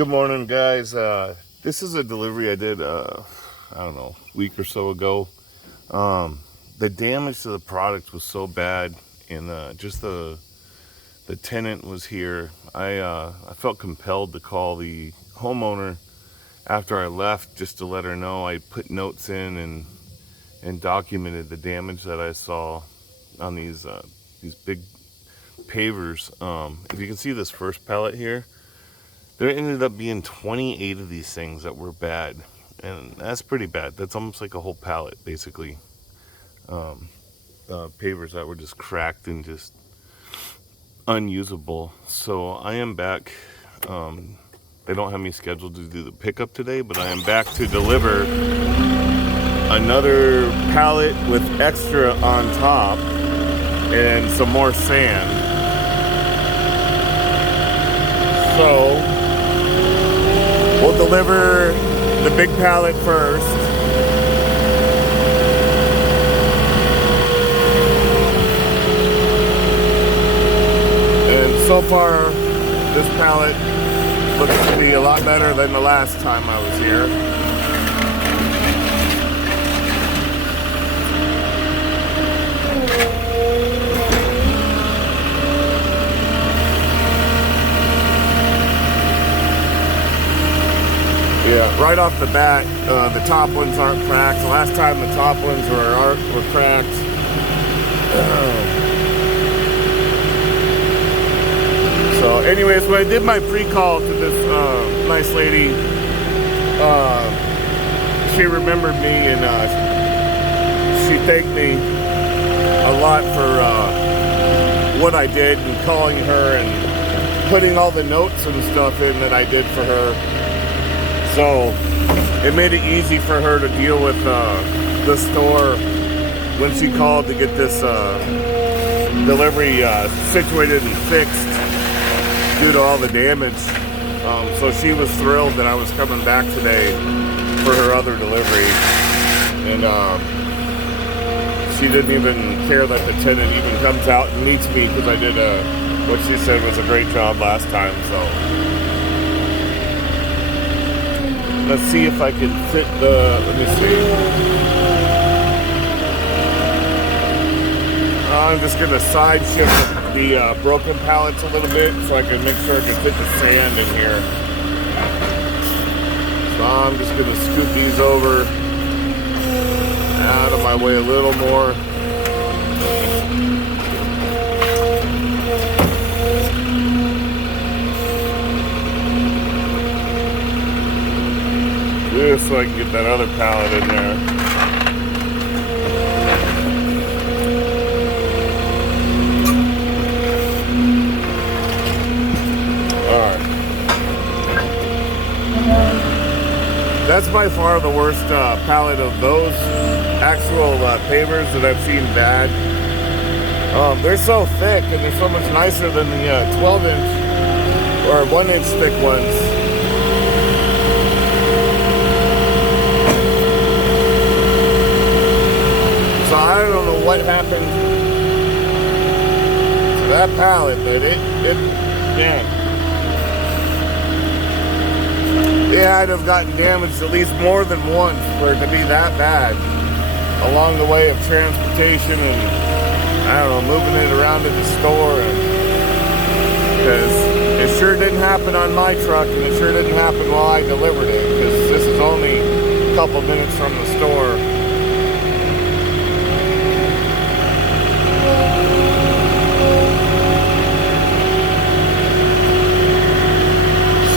Good morning, guys. This is a delivery I did, I don't know, a week or so ago. The damage to the product was so bad, and just the tenant was here. I felt compelled to call the homeowner after I left just to let her know. I put notes in and documented the damage that I saw on these big pavers. If you can see this first pallet here, there ended up being 28 of these things that were bad, and that's pretty bad. That's almost like a whole pallet, basically. Pavers that were just cracked and just unusable. So I am back. They don't have me scheduled to do the pickup today, but I am back to deliver another pallet with extra on top and some more sand. So we'll deliver the big pallet first. And so far, this pallet looks to be a lot better than the last time I was here. Yeah, right off the bat, the top ones aren't cracked. The last time the top ones were cracked. So anyways, when I did my pre-call to this nice lady, she remembered me, and she thanked me a lot for what I did, and calling her and putting all the notes and stuff in that I did for her. So it made it easy for her to deal with the store when she called to get this delivery situated and fixed due to all the damage. So she was thrilled that I was coming back today for her other delivery, and she didn't even care that the tenant even comes out and meets me, because I did what she said was a great job last time. So let's see if I can fit let me see. I'm just going to side shift the broken pallets a little bit so I can make sure I can fit the sand in here. So I'm just going to scoot these over out of my way a little more. Just so I can get that other pallet in there. Alright. That's by far the worst pallet of those actual pavers that I've seen bad. They're so thick, and they're so much nicer than the 12-inch or 1-inch thick ones. So I don't know what happened to that pallet, but it had to have gotten damaged at least more than once for it to be that bad along the way of transportation and, I don't know, moving it around to the store. Because it sure didn't happen on my truck, and it sure didn't happen while I delivered it, because this is only a couple minutes from the store.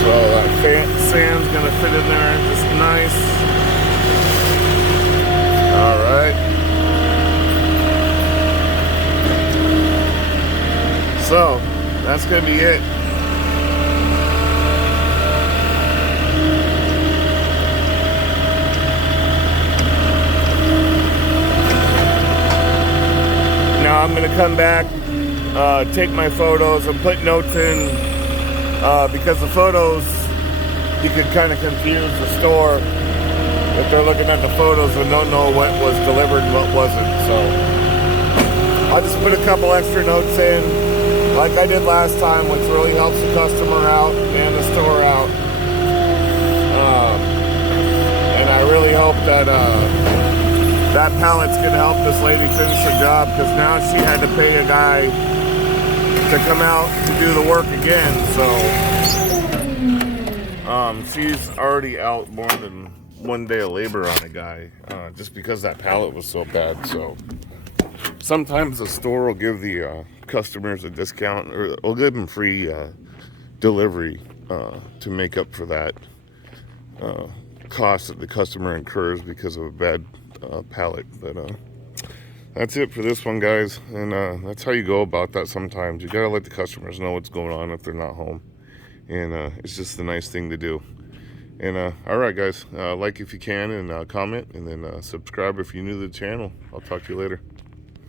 So that sand's gonna fit in there just nice. Alright. So that's gonna be it. Now I'm gonna come back, take my photos and put notes in. Because the photos, you could kind of confuse the store if they're looking at the photos and don't know what was delivered and what wasn't. So I'll just put a couple extra notes in, like I did last time, which really helps the customer out and the store out. that that pallet's gonna help this lady finish her job, because now she had to pay a guy to come out to do the work again. So she's already out more than 1 day of labor on a guy, just because that pallet was so bad. So sometimes the store will give the customers a discount, or will give them free delivery to make up for that cost that the customer incurs because of a bad pallet. But that's it for this one, guys, and that's how you go about that. Sometimes you gotta let the customers know what's going on if they're not home, and it's just the nice thing to do. And all right, guys, like if you can, and comment, and then subscribe if you're new to the channel. I'll talk to you later.